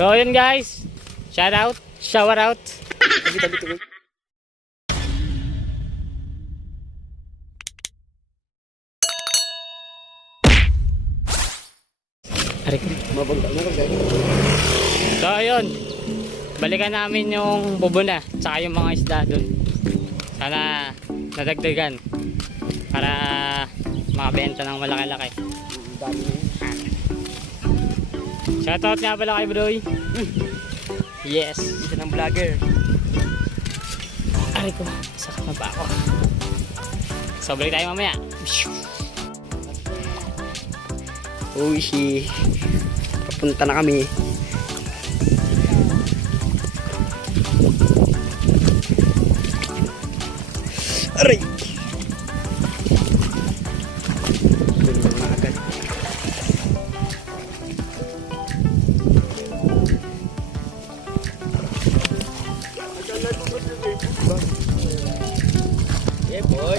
So yun guys, shout out, shower out. So ayun, balikan namin yung bubuna tsaka yung mga isda dun. Sana nadagdagan para makabenta ng malaki-laki. Shoutout nga pala kay Broy. Yes, isa ng vlogger. Aray ko, sakit na pa ako. So balik tayo mamaya. Uy, papunta na kami. Aray! Doon na agad. Yeah, boy!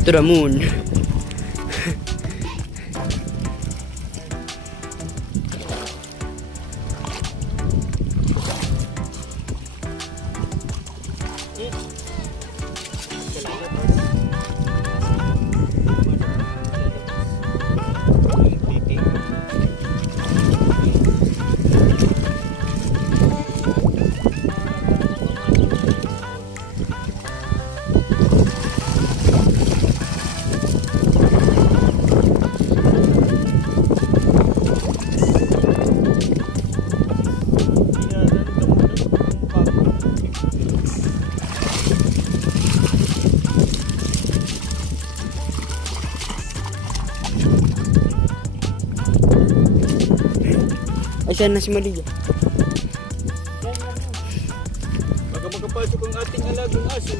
To the moon. Ay, saan na si Maria? Baka makapasok ang ating alagang aso.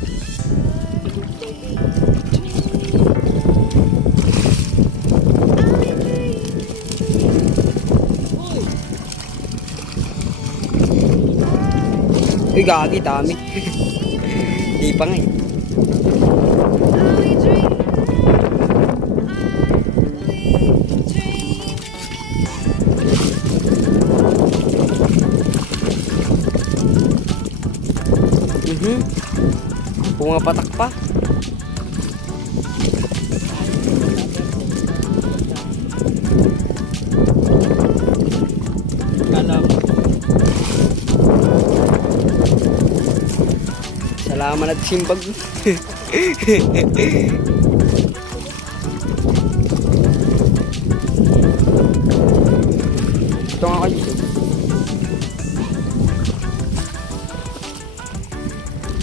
Uy, gagi, dami. Di pa nga eh. Pumapatak pa. Alam. Salamat at simbag. Ito nga kayo.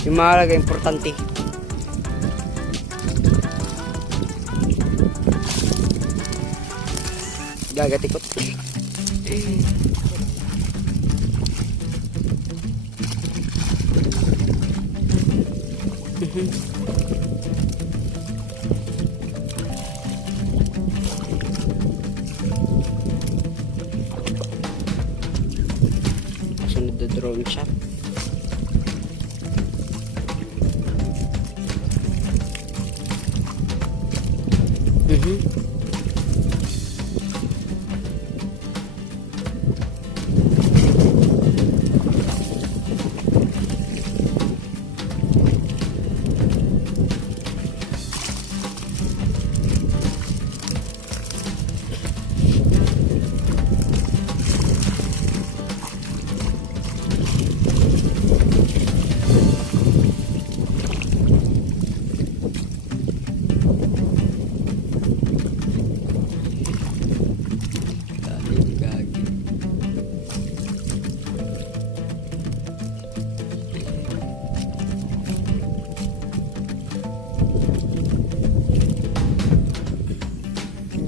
Yung mahalaga, importante. Gagatikot. Sunod na drone shot.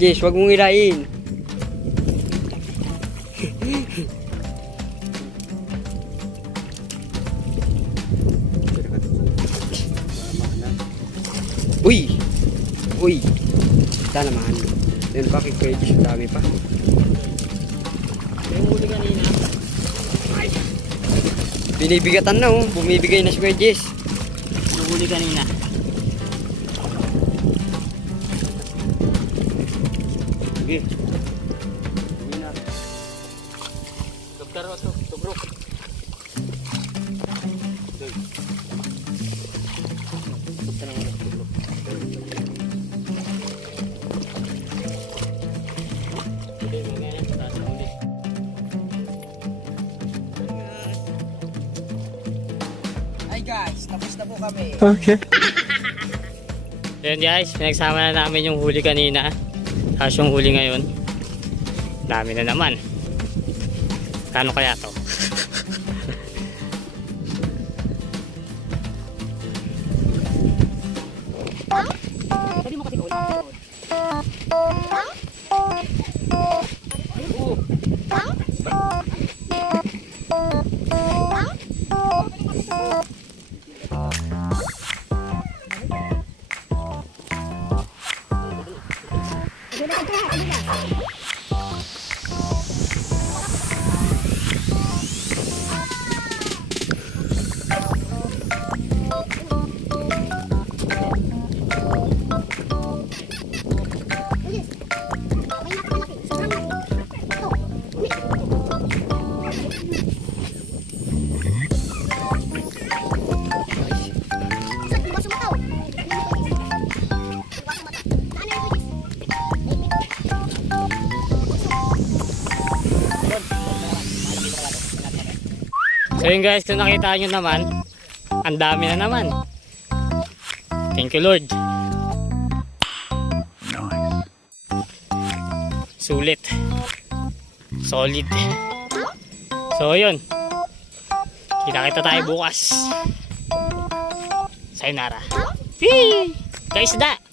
Jess, wag mong irain. Uy! Uy! Kita naman. Yun pa, kay Cage. Dami pa. Yung huli kanina. Binibigatan na oh. Bumibigay na si Kuya Jess. Yung huli kanina. Sige. Hindi na. Doktor, ito bro. Hi guys, tapos na po kami. Ayan guys, pinagsama na namin yung huli kanina. Tapos yung huli ngayon. Dami na naman. Kano kaya to? So yun guys, kung nakita nyo naman, ang dami na naman. Thank you Lord. Sulit. Solid. So yun. Kita-kita tayo bukas. Sayonara. Whee! Kaisda!